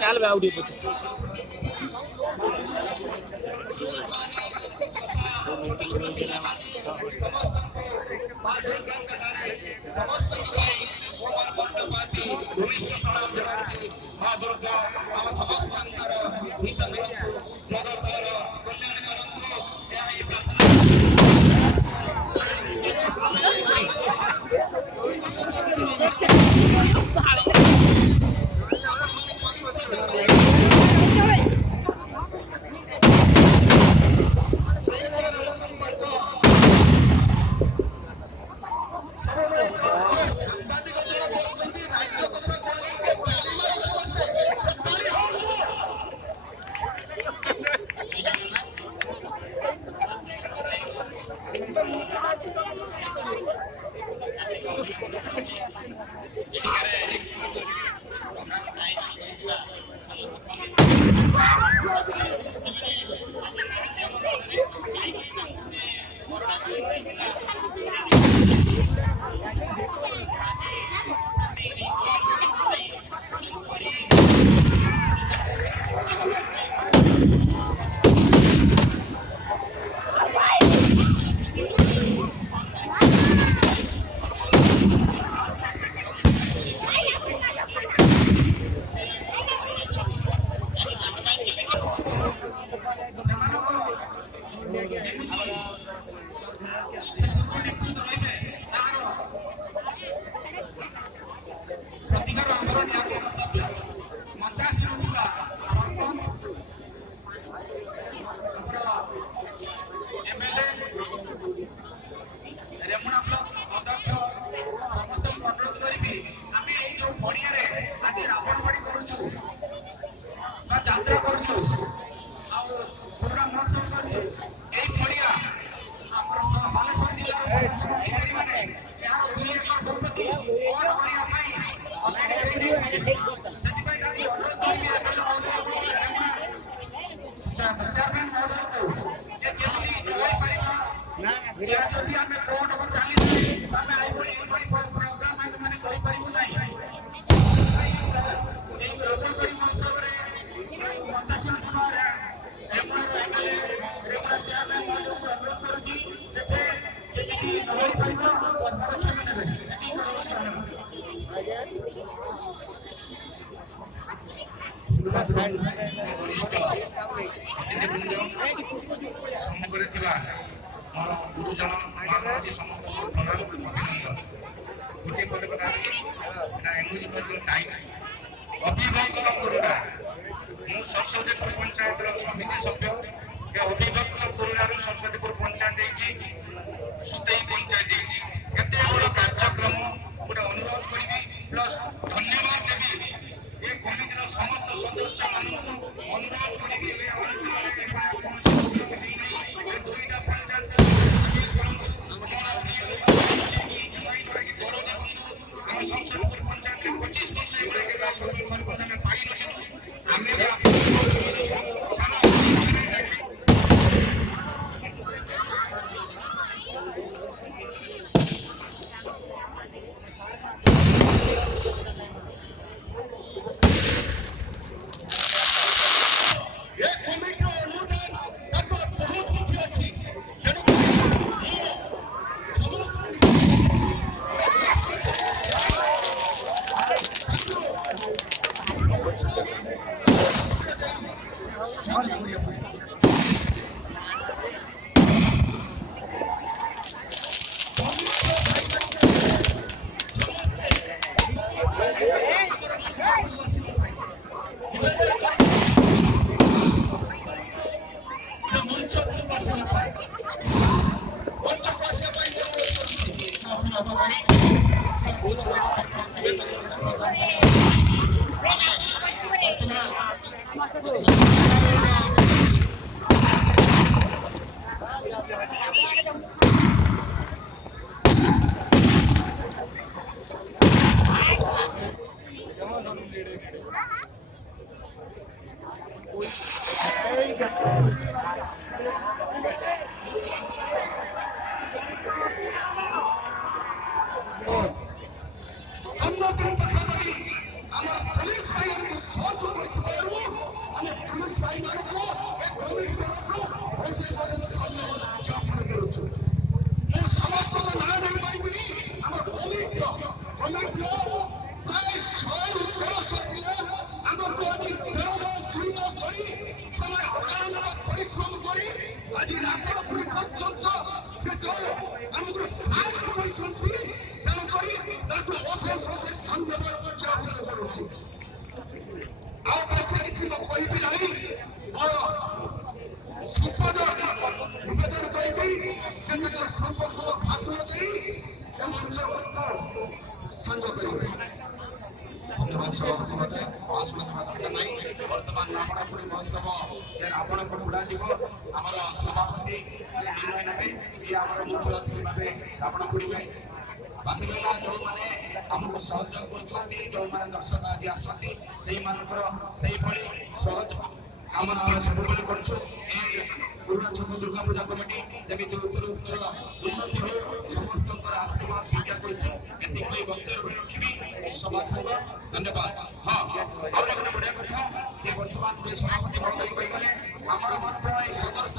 ચાલ બે આવડી પછી गुरुजन समस्त प्रणाम अभिनंदन गोटे पद अभिभक्त करुणा सरस्वतीपुर पंचायत समिति सभ्य अभिभक्त करुणा सरस्वतीपुर पंचायत सुतई पंचायत केते बड़ कार्यक्रम गोटे अनुरोध करी प्लस धन्यवाद देवी ये कमिटीर समस्त सदस्य अनुरोध करी दुईटा पंचायत सरस्वतीपुर पंचायत 25 वर्ष वर्तमान रावणापुरी महोत्सव रावण को उड़ा आमर सभापति मुख्य अतिथि भाव रावणपुरी बाकी रहा जो मैंने आमको सहयोग कर जो मैंने दर्शक आज आसती सहज आम सब पुराणा छक दुर्गा पूजा कमिटी जमी उत्तर उत्तर उन्नति हो समस्त आशीर्वाद स्वीकार कर समाजसेवा धन्यवाद। हाँ और बढ़िया कथा वर्तमान सभापति महोदय कही आमर सदर